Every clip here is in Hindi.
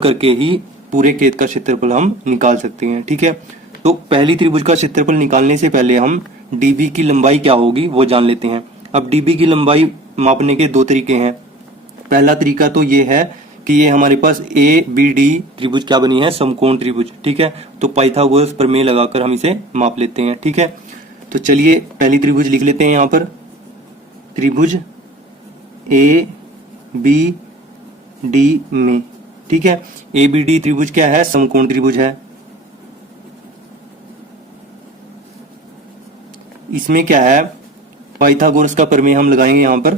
करके ही पूरे खेत का क्षेत्रफल हम निकाल सकते हैं। ठीक है, तो पहली त्रिभुज का क्षेत्रफल निकालने से पहले हम डीबी की लंबाई क्या होगी वो जान लेते हैं। अब डीबी की लंबाई मापने के दो तरीके हैं। पहला तरीका तो ये है कि ये हमारे पास ए बी डी त्रिभुज क्या बनी है, समकोण त्रिभुज। ठीक है, तो पाइथागोरस प्रमेय लगाकर हम इसे माप लेते हैं। ठीक है, तो चलिए पहली त्रिभुज लिख लेते हैं यहाँ पर, त्रिभुज ए बी डी में। ठीक है, ए बी डी त्रिभुज क्या है, समकोण त्रिभुज है। इसमें क्या है, पाइथागोरस का प्रमेय हम लगाएंगे यहां पर।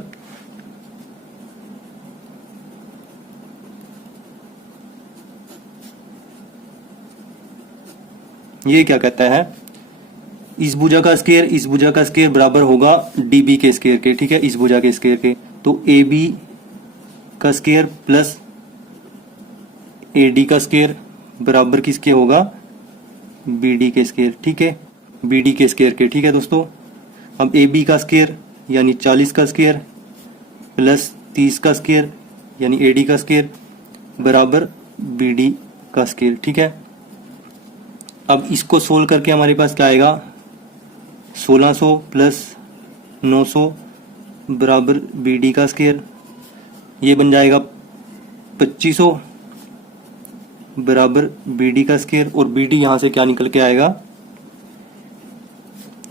ये क्या कहता है, इस भुजा का स्क्वायर इस भुजा का स्क्वायर बराबर होगा डीबी के स्क्वायर के। ठीक है, इस भुजा के स्क्वायर के, तो ए बी का स्क्वायर प्लस ए डी का स्क्वायर बराबर किसके होगा, बी डी के स्क्वायर। ठीक है, बी डी के स्क्वायर के। ठीक है दोस्तों, अब ए बी का स्क्वायर यानी 40 का स्क्वायर प्लस 30 का स्क्वायर यानी ए डी का स्क्वायर बराबर बी डी का स्क्वायर। ठीक है, अब इसको सोल्व करके हमारे पास क्या आएगा, 1600 प्लस 900 बराबर बी डी का स्क्वायर, ये बन जाएगा 2500 बराबर बी डी का स्क्वायर, और बी डी यहाँ से क्या निकल के आएगा,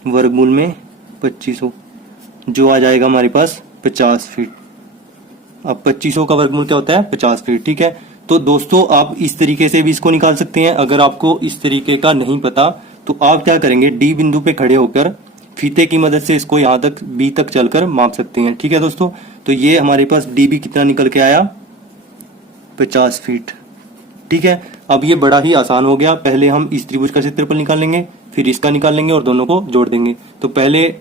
वर्गमूल में 2500, जो आ जाएगा हमारे पास 50 फीट। अब 2500 का वर्गमूल क्या होता है, 50 फीट। ठीक है, तो दोस्तों आप इस तरीके से भी इसको निकाल सकते हैं। अगर आपको इस तरीके का नहीं पता तो आप क्या करेंगे, डी बिंदु पे खड़े होकर फीते की मदद से इसको यहाँ तक बी तक चलकर माप सकते हैं। ठीक है दोस्तों, तो ये हमारे पास डी बी कितना निकल के आया, 50 फीट। ठीक है, अब ये बड़ा ही आसान हो गया। पहले हम इस त्रिभुज का क्षेत्रफल निकालेंगे, फिर इसका निकालेंगे और दोनों को जोड़ देंगे। तो पहले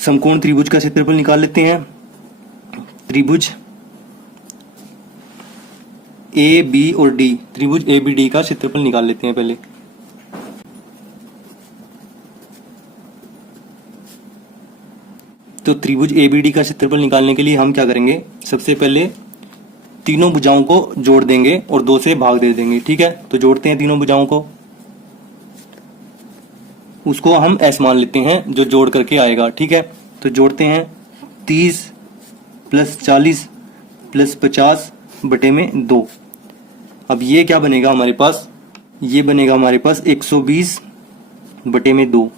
समकोण त्रिभुज का क्षेत्रफल निकाल लेते हैं। त्रिभुज ए बी और डी, त्रिभुज ए बी डी का क्षेत्रफल निकाल लेते हैं पहले। तो त्रिभुज ए बी डी का क्षेत्रफल निकालने के लिए हम क्या करेंगे, सबसे पहले तीनों भुजाओं को जोड़ देंगे और 2 से भाग दे देंगे। ठीक है, तो जोड़ते हैं तीनों भुजाओं को, उसको हम एस मान लेते हैं जो जोड़ करके आएगा। ठीक है, तो जोड़ते हैं 30 प्लस 40 प्लस 50 बटे में 2। अब ये क्या बनेगा हमारे पास, ये बनेगा हमारे पास 120 बटे में 2,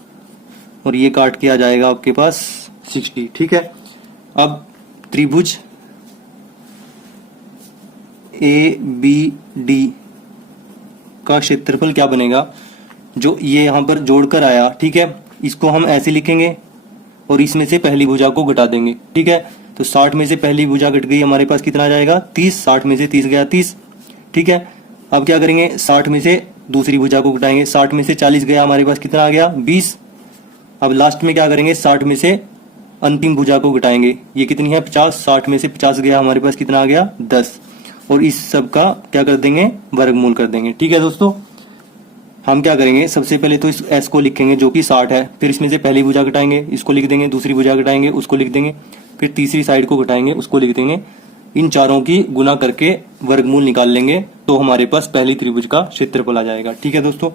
और ये काट के आ जाएगा आपके पास 60। ठीक है, अब त्रिभुज ए बी डी का क्षेत्रफल क्या बनेगा, जो ये यहां पर जोड़कर आया। ठीक है, इसको हम ऐसे लिखेंगे और इसमें से पहली भुजा को घटा देंगे। ठीक है, तो 60 में से पहली भुजा घट गई, हमारे पास कितना आ जाएगा, 30। 60 में से 30 गया 30। ठीक है, अब क्या करेंगे, 60 में से दूसरी भुजा को घटाएंगे, 60 में से 40 गया, हमारे पास कितना आ गया, 20। अब लास्ट में क्या करेंगे, 60 में से अंतिम भुजा को घटाएंगे, ये कितनी है, 50। 60 में से 50 गया, हमारे पास कितना आ गया, 10। और इस सब का क्या कर देंगे, वर्गमूल कर देंगे। ठीक है दोस्तों, हम क्या करेंगे, सबसे पहले तो इस s को लिखेंगे जो कि 60 है, फिर इसमें से पहली भुजा घटाएंगे, इसको लिख देंगे, दूसरी भुजा घटाएंगे, उसको लिख देंगे, फिर तीसरी साइड को घटाएंगे, उसको लिख देंगे। इन चारों की गुना करके वर्गमूल निकाल लेंगे, तो हमारे पास पहली त्रिभुज का क्षेत्रफल आ जाएगा। ठीक है दोस्तों,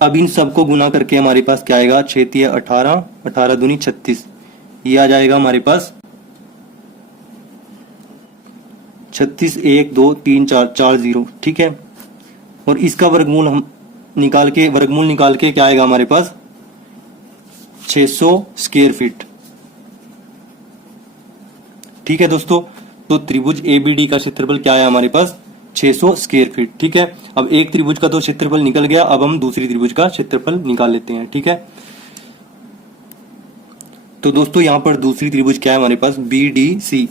अब इन सबको गुना करके हमारे पास क्या आएगा, 6 तिया 18, 18 दूनी 36, ये आ जाएगा हमारे पास 36, 1 2 3 4 4 0। ठीक है, और इसका वर्गमूल हम निकाल के क्या आएगा हमारे पास, 600 स्क्वायर फीट। ठीक है दोस्तों, तो त्रिभुज ए बी डी का क्षेत्रफल क्या है हमारे पास, 600 स्क्वायर फीट। ठीक है, अब एक त्रिभुज का तो क्षेत्रफल निकल गया, अब हम दूसरी त्रिभुज का क्षेत्रफल निकाल लेते हैं। ठीक है, तो दोस्तों यहां पर दूसरी त्रिभुज क्या है हमारे पास, बी डी सी।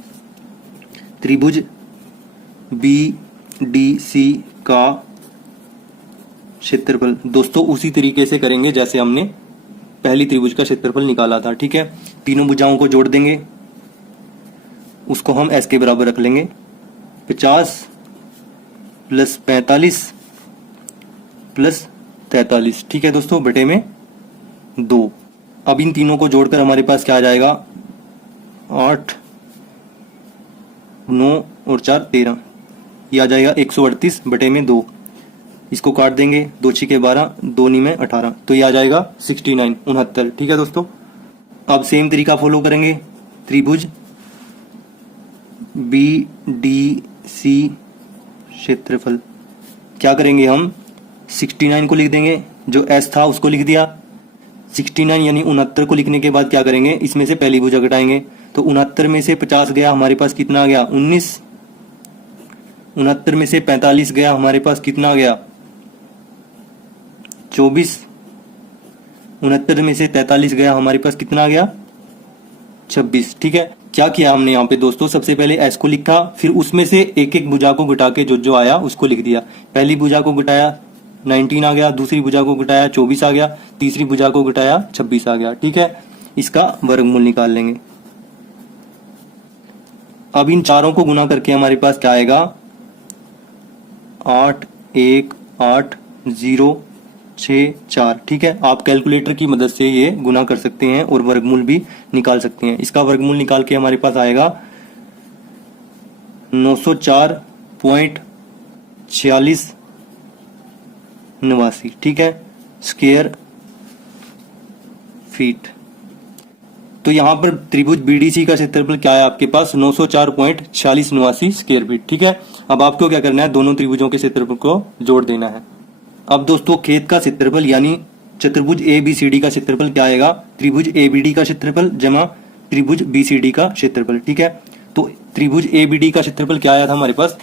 त्रिभुज बी डी सी का क्षेत्रफल दोस्तों उसी तरीके से करेंगे जैसे हमने पहली त्रिभुज का क्षेत्रफल निकाला था। ठीक है, तीनों भुजाओं को जोड़ देंगे, उसको हम एस के बराबर रख लेंगे, 50 प्लस 45 प्लस 43। ठीक है दोस्तों, बटे में 2। अब इन तीनों को जोड़कर हमारे पास क्या आ जाएगा, 8 9 और 4 13। ये आ जाएगा 138/2। इसको काट देंगे, 2 छिके 12, 2 नी में 18, तो ये आ जाएगा 69, 69। ठीक है दोस्तों, अब सेम तरीका फॉलो करेंगे। त्रिभुज BDC क्षेत्रफल क्या करेंगे हम, 69 को लिख देंगे, जो S था उसको लिख दिया। 69 यानी 69 को लिखने के बाद क्या करेंगे, इसमें से पहली भुजा घटाएंगे, तो 69 में से 50 गया, हमारे पास कितना आ गया 19। 69 में से 45 गया, हमारे पास कितना आ गया 24। 69 में से 43 गया, हमारे पास कितना आ गया 26। ठीक है, क्या किया हमने यहाँ पे दोस्तों, सबसे पहले S को लिखा, फिर उसमें से एक एक भुजा को घटा के जो जो आया उसको लिख दिया। पहली भुजा को घटाया 19 आ गया, दूसरी भुजा को घटाया 24 आ गया, तीसरी भुजा को घटाया 26 आ गया। ठीक है, इसका वर्गमूल निकाल लेंगे। अब इन चारों को गुना करके हमारे पास क्या आएगा, 81806 ठीक है, आप कैलकुलेटर की मदद से ये गुना कर सकते हैं और वर्गमूल भी निकाल सकते हैं। इसका वर्गमूल निकाल के हमारे पास आएगा 904.4689। ठीक है, स्क्वायर फीट। तो यहां पर त्रिभुज BDC का क्षेत्रफल क्या है आपके पास, 904.4689 स्क्वायर फीट। ठीक है, अब आपको क्या करना है, दोनों त्रिभुजों के क्षेत्रफल को जोड़ देना है। अब दोस्तों खेत का क्षेत्रफल यानी चतुर्भुज ABCD का क्षेत्रफल क्या आएगा, त्रिभुज ABD का क्षेत्रफल जमा त्रिभुज BCD का क्षेत्रफल। ठीक है, तो त्रिभुज ABD का क्षेत्रफल क्या आया था हमारे पास,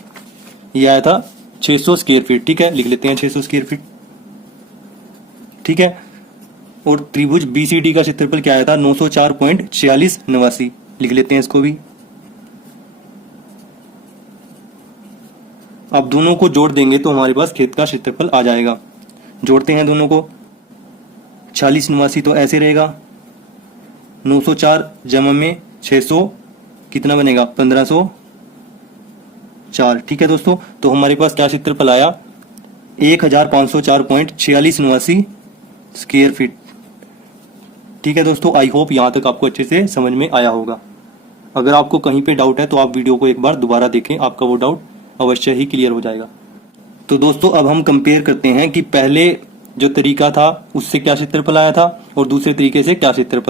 ये आया था 600 स्क्वायर फीट। ठीक है, लिख लेते हैं 600 स्क्वायर फीट। ठीक है, और त्रिभुज BCD का क्षेत्रफल क्या आया था, 904.4689, लिख लेते हैं इसको भी। अब दोनों को जोड़ देंगे तो हमारे पास खेत का क्षेत्रफल आ जाएगा। जोड़ते हैं दोनों को, 4689 तो ऐसे रहेगा, 904 जमा में 600 कितना बनेगा 1504। ठीक है दोस्तों, तो हमारे पास क्या क्षेत्रफल आया, 1504.4689 स्क्वायर फीट। ठीक है दोस्तों, आई होप यहां तक आपको अच्छे से समझ में आया होगा। अगर आपको कहीं पे डाउट है तो आप वीडियो को एक बार दोबारा देखें, आपका वो डाउट अवश्य ही क्लियर हो जाएगा। तो दोस्तों अब हम कंपेयर करते हैं कि पहले जो तरीका था उससे क्या क्षेत्रफल आया था और दूसरे तरीके से क्या क्षेत्रफल